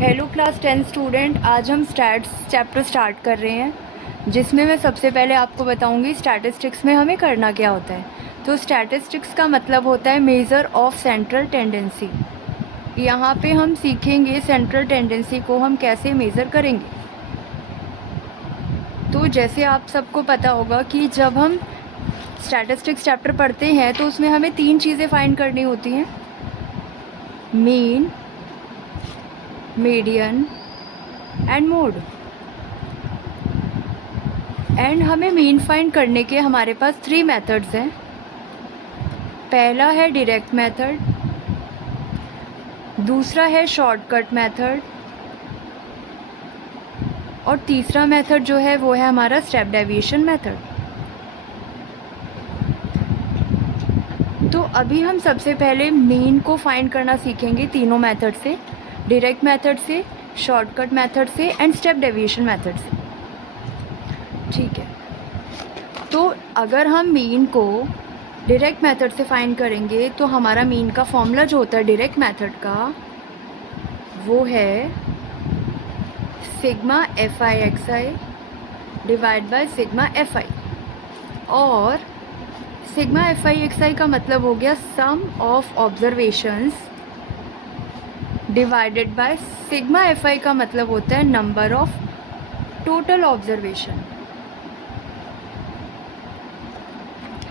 Hello class 10 student, आज हम stats chapter start कर रहे हैं, जिसमें मैं सबसे पहले आपको बताऊंगी स्टैटिस्टिक्स में हमें करना क्या होता है। तो स्टैटिस्टिक्स का मतलब होता है मेज़र ऑफ सेंट्रल टेंडेंसी। यहाँ पे हम सीखेंगे सेंट्रल टेंडेंसी को हम कैसे मेज़र करेंगे। तो जैसे आप सबको पता होगा कि जब हम स्टैटिस्टिक्स चैप्टर पढ़ते हैं तो उसमें हमें 3 चीज़ें फाइंड करनी होती हैं, mean, median and mode. And हमें मीन फाइंड करने के हमारे पास 3 मेथड्स हैं। पहला है डायरेक्ट मेथड, दूसरा है शॉर्टकट मेथड और तीसरा मेथड जो है वो है हमारा स्टेप डेविएशन मेथड। तो अभी हम सबसे पहले मीन को फाइंड करना सीखेंगे तीनों मेथड से, डायरेक्ट मेथड से, शॉर्टकट मेथड से एंड स्टेप डेविएशन मेथड से। ठीक है, तो अगर हम मीन को डायरेक्ट मेथड से फाइंड करेंगे तो हमारा मीन का फॉर्मूला जो होता है डायरेक्ट मेथड का वो है sigma f i x i divide by sigma f i. और sigma f i x i का मतलब हो गया sum of observations divided by sigma f i का मतलब होता है नंबर ऑफ टोटल ऑब्जर्वेशन,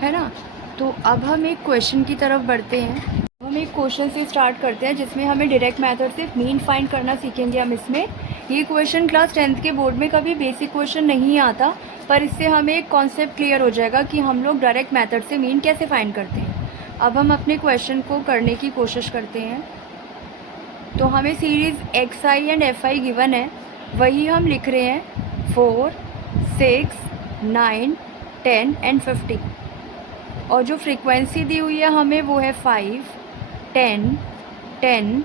है ना। तो अब हम एक क्वेश्चन की तरफ बढ़ते हैं। हम एक क्वेश्चन से स्टार्ट करते हैं जिसमें हमें डायरेक्ट मेथड से मीन फाइंड करना सीखेंगे हम इसमें। ये क्वेश्चन क्लास 10th के बोर्ड में कभी बेसिक क्वेश्चन नहीं आता, पर इससे हमें एक कॉन्सेप्ट क्लियर हो जाएगा कि हम लोग डायरेक्ट मेथड से मीन कैसे फाइंड करते हैं। अब हम अपने क्वेश्चन को करने की कोशिश करते हैं। तो हमें series x I and F I given है, वही हम लिख रहे हैं 4, 6, 9, 10 एंड 50। और जो फ्रीक्वेंसी दी हुई है हमें वो है 5, 10, 10,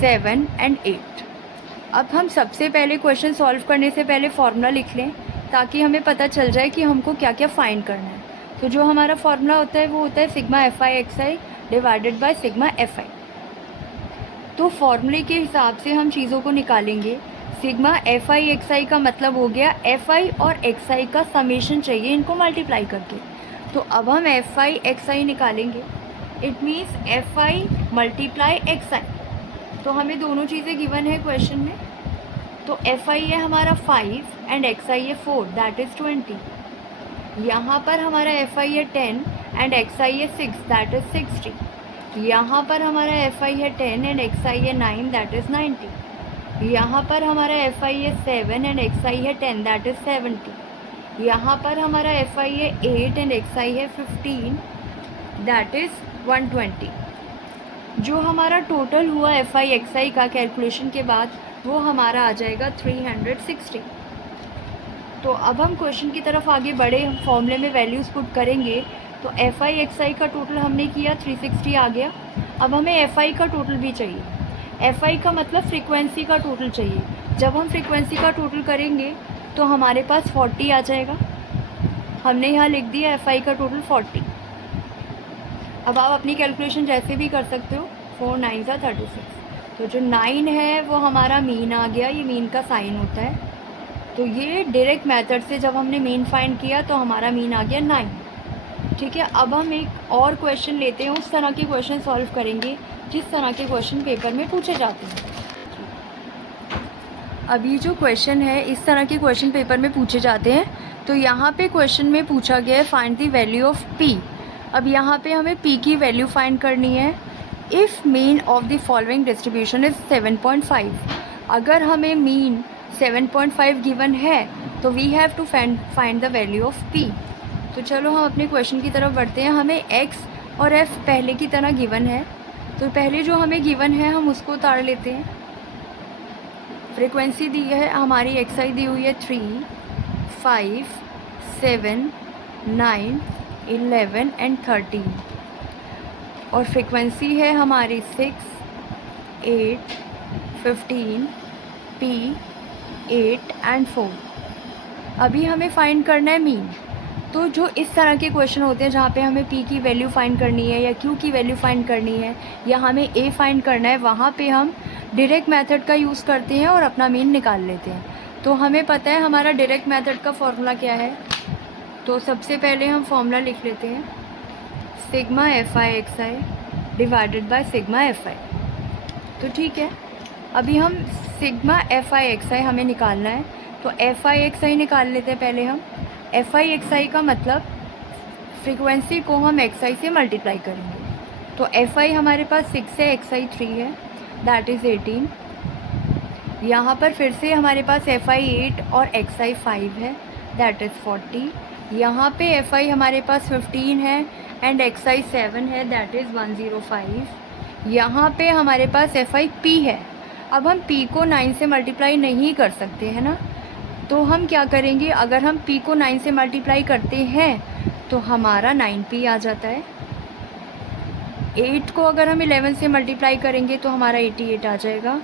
7 एंड 8। अब हम सबसे पहले क्वेश्चन सॉल्व करने से पहले फार्मूला लिख लें ताकि हमें पता चल जाए कि हमको क्या क्या फाइंड करना है। तो जो हमारा फार्मूला होता है वो होता है sigma f i x I divided by sigma f आई। तो फार्मूले के हिसाब से हम चीज़ों को निकालेंगे। Sigma f i x i का मतलब हो गया एफ आई और एक्स आई का समेशन चाहिए इनको मल्टीप्लाई करके। तो अब हम एफ आई एक्स आई निकालेंगे। It means f i multiply x i. तो हमें दोनों चीज़ें गिवन है क्वेश्चन में। तो एफ आई है हमारा 5 एंड एक्स आई है 4, दैट इज़ 20। यहाँ पर हमारा एफ आई है 10 एंड एक्स आई है 6, दैट इज़ 60। यहाँ पर हमारा एफ आई है 10 एंड एक्स आई है 9, दैट इज़ 90। यहाँ पर हमारा एफ आई है 7 एंड एक्स आई है 10, दैट इज़ 70। यहाँ पर हमारा एफ आई है 8 एंड एक्स आई है 15, दैट इज़ 120। जो हमारा टोटल हुआ एफ आई एक्स आई का कैलकुलेशन के बाद वो हमारा आ जाएगा 360। तो अब हम क्वेश्चन की तरफ आगे बढ़े, हम फॉर्मूले में वैल्यूज़ पुट करेंगे। तो एफ आई एक्स आई का टोटल हमने किया 360 आ गया। अब हमें एफ आई का टोटल भी चाहिए। एफ आई का मतलब फ्रीक्वेंसी का टोटल चाहिए। जब हम फ्रीक्वेंसी का टोटल करेंगे तो हमारे पास 40 आ जाएगा। हमने यहाँ लिख दिया एफ आई का टोटल 40। अब आप अपनी कैलकुलेशन जैसे भी कर सकते हो। 4 9 36। तो जो 9 है वो हमारा मीन आ गया, ये मीन का साइन होता है। तो ये डायरेक्ट मेथड से जब हमने मीन फाइंड किया तो हमारा मीन आ गया 9। ठीक है, अब हम एक और क्वेश्चन लेते हैं, उस तरह के क्वेश्चन सॉल्व करेंगे जिस तरह के क्वेश्चन पेपर में पूछे जाते हैं। अभी जो क्वेश्चन है इस तरह के क्वेश्चन पेपर में पूछे जाते हैं। तो यहाँ पे क्वेश्चन में पूछा गया है find the value of P. अब यहाँ पे हमें पी की वैल्यू फाइंड करनी है। If mean of the following distribution is 7.5। अगर हमें मीन 7.5 गिवन है तो we have to find the value of p. तो चलो हम अपने क्वेश्चन की तरफ बढ़ते हैं। हमें एक्स और एफ पहले की तरह गिवन है, तो पहले जो हमें गिवन है हम उसको उतार लेते हैं। फ्रीक्वेंसी दी है हमारी एक्स आई दी हुई है 3, 5, 7, 9, 11 एंड 13। और फ्रीक्वेंसी है हमारी 6, 8, 15, पी, 8 एंड 4। अभी हमें फाइंड करना है मीन। तो जो इस तरह के क्वेश्चन होते हैं जहाँ पे हमें पी की वैल्यू फाइंड करनी है या क्यू की वैल्यू फाइंड करनी है या हमें ए फाइंड करना है, वहाँ पे हम डायरेक्ट मेथड का यूज़ करते हैं और अपना मीन निकाल लेते हैं। तो हमें पता है हमारा डायरेक्ट मेथड का फॉर्मूला क्या है। तो सबसे पहले हम फॉर्मूला लिख लेते हैं, sigma f i x I divided by sigma f आई। तो ठीक है, अभी हम सिग्मा एफ आई एक्स आई हमें निकालना है, तो एफ आई एक्स आई निकाल लेते हैं पहले हम। एफ आई एक्स आई का मतलब फ्रीक्वेंसी को हम एक्स आई से मल्टीप्लाई करेंगे। तो एफ आई हमारे पास 6 है, एक्स आई 3 है, दैट इज़ 18। यहाँ पर फिर से हमारे पास एफ आई 8 और एक्स आई 5 है, दैट इज़ 40। यहाँ पे एफ आई हमारे पास 15 है एंड एक्स आई 7 है, दैट इज़ 105। यहाँ पे हमारे पास एफ आई पी है। अब हम p को 9 से मल्टीप्लाई नहीं कर सकते हैं ना, तो हम क्या करेंगे, अगर हम p को 9 से मल्टीप्लाई करते हैं तो हमारा 9p आ जाता है। 8 को अगर हम 11 से मल्टीप्लाई करेंगे तो हमारा 88 आ जाएगा।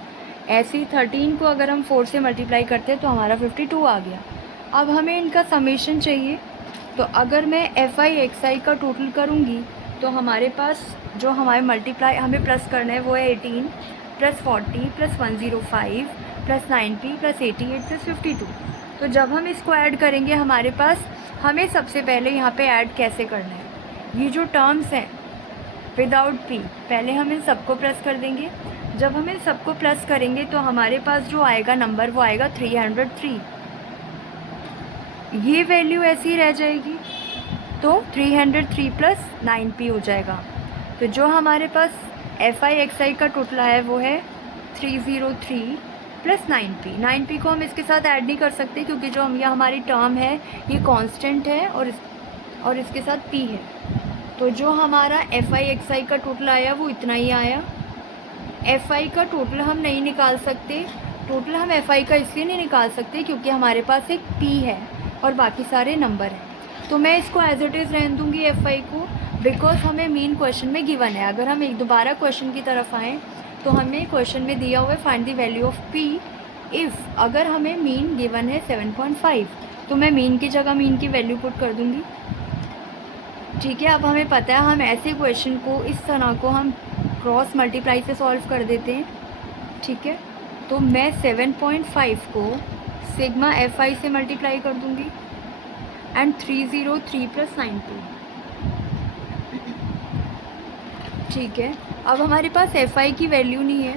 ऐसे ही 13 को अगर हम 4 से मल्टीप्लाई करते हैं तो हमारा 52 आ गया। अब हमें इनका समेशन चाहिए, तो अगर मैं एफ आई एक्स आई का टोटल करूँगी तो हमारे पास जो हमारे मल्टीप्लाई हमें प्लस करना है वो है 18 plus 40 plus 105 plus 9p plus 88 plus 52। तो जब हम इसको ऐड करेंगे हमारे पास, हमें सबसे पहले यहाँ पे ऐड कैसे करना है, ये जो टर्म्स हैं विदाउट p, पहले हम इन सबको प्लस कर देंगे। जब हम इन सबको प्लस करेंगे तो हमारे पास जो आएगा नंबर वो आएगा 303। ये वैल्यू ऐसी रह जाएगी, तो 303 प्लस 9p हो जाएगा। तो जो हमारे पास एफ आई एक्स आई का टोटल है वो है 303 प्लस 9p। 9p को हम इसके साथ ऐड नहीं कर सकते क्योंकि जो हम यह हमारी टर्म है ये कांस्टेंट है और इसके साथ p है। तो जो हमारा एफ आई एक्स आई का टोटल आया वो इतना ही आया। एफ आई का टोटल हम नहीं निकाल सकते, टोटल हम एफ आई का इसलिए नहीं निकाल सकते क्योंकि हमारे पास एक p है और बाकी सारे नंबर हैं। तो मैं इसको एज इट इज़ रहने दूँगी एफ आई को, बिकॉज हमें मेन क्वेश्चन में गिवन है। अगर हम एक दोबारा क्वेश्चन की तरफ आएँ तो हमें क्वेश्चन में दिया हुआ है find the value of p if, अगर हमें मीन गिवन है 7.5, तो मैं मीन की जगह मीन की वैल्यू पुट कर दूँगी। ठीक है, अब हमें पता है हम ऐसे क्वेश्चन को इस तरह को हम क्रॉस मल्टीप्लाई से सॉल्व कर देते हैं। ठीक है, तो मैं 7.5 को सिग्मा एफ आई से मल्टीप्लाई कर दूँगी एंड 303 प्लस 9p। ठीक है, अब हमारे पास एफ आई की वैल्यू नहीं है,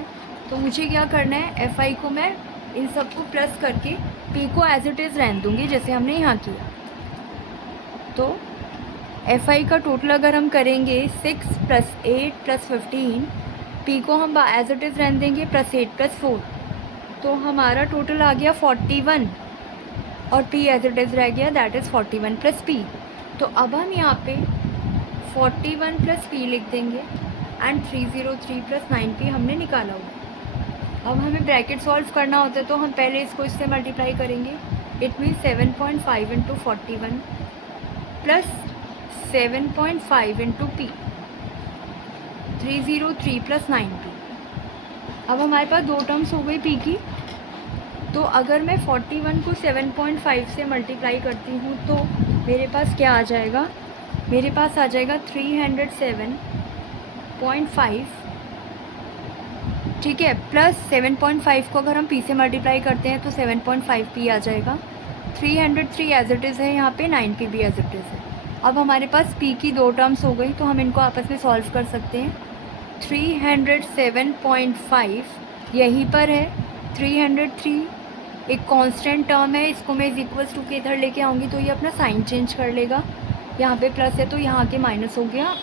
तो मुझे क्या करना है, एफ आई को मैं इन सबको प्लस करके p को एज इट इज़ रहने दूँगी जैसे हमने यहाँ किया। तो एफ आई का टोटल अगर हम करेंगे 6 प्लस 8 प्लस 15, p को हम एज इट इज़ रहने देंगे प्लस 8 प्लस 4, तो हमारा टोटल आ गया 41 और p एज इट इज़ रह गया, दैट इज़ 41 प्लस p। तो अब हम यहाँ पे 41 प्लस p लिख देंगे एंड 303 प्लस 9p हमने निकाला हुआ। अब हमें ब्रैकेट सॉल्व करना होता है तो हम पहले इसको इससे मल्टीप्लाई करेंगे। It means 7.5 into 41 plus 7.5 into p, 303 plus 9p। अब हमारे पास दो टर्म्स हो गई p की। तो अगर मैं 41 को 7.5 से मल्टीप्लाई करती हूँ तो मेरे पास क्या आ जाएगा, मेरे पास आ जाएगा 307.5। ठीक है, प्लस 7.5 को अगर हम p से मल्टीप्लाई करते हैं तो 7.5p आ जाएगा। 303 एज इट इज़ है, यहाँ पे 9p भी एज इट इज़ है। अब हमारे पास p की दो टर्म्स हो गई तो हम इनको आपस में सॉल्व कर सकते हैं। 307.5 यहीं पर है, 303 एक कांस्टेंट टर्म है, इसको मैं इज इक्वल्स टू के इधर लेके आऊँगी तो ये अपना साइन चेंज कर लेगा। यहाँ पे प्लस है तो यहाँ के माइनस हो गया,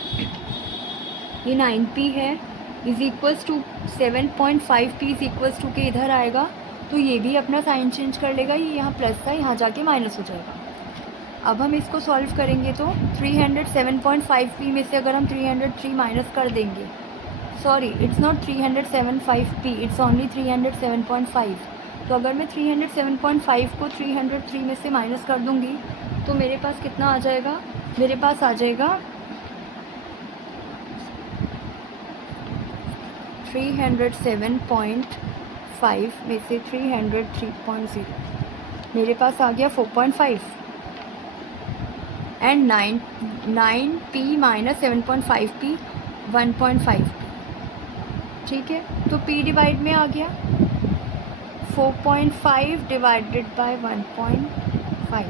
ये 9p है is equals to 7.5p is equals to के इधर आएगा तो ये भी अपना साइन चेंज कर लेगा, ये यहाँ प्लस था यहाँ जाके माइनस हो जाएगा। अब हम इसको सॉल्व करेंगे तो 307.5p में से अगर हम 303 माइनस कर देंगे, sorry it's not 307.5p, it's only 307.5। तो अगर मैं 307.5 को 303 में से माइनस कर दूंगी तो मेरे पास कितना आ जाएगा, मेरे पास आ जाएगा 307.5 में से 303.0, मेरे पास आ गया 4.5 एंड 9p माइनस 7.5p 1.5। ठीक है, तो P डिवाइड में आ गया 4.5 डिवाइडेड बाय 1.5।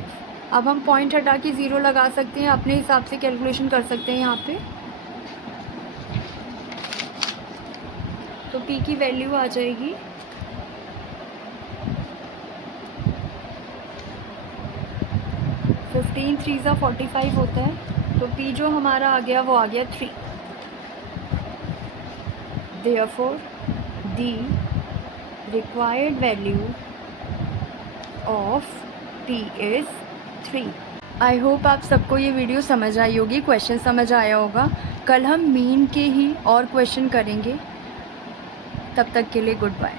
अब हम पॉइंट हटा के ज़ीरो लगा सकते हैं, अपने हिसाब से कैलकुलेशन कर सकते हैं यहाँ पे। तो P की वैल्यू आ जाएगी 15 3 सा 45 होता है, तो P जो हमारा आ गया वो आ गया 3। Therefore, the required value of P is 3। I hope आप सबको ये वीडियो समझ आई होगी, क्वेश्चन समझ आया होगा। कल हम मीन के ही और क्वेश्चन करेंगे, तब तक के लिए गुड बाय।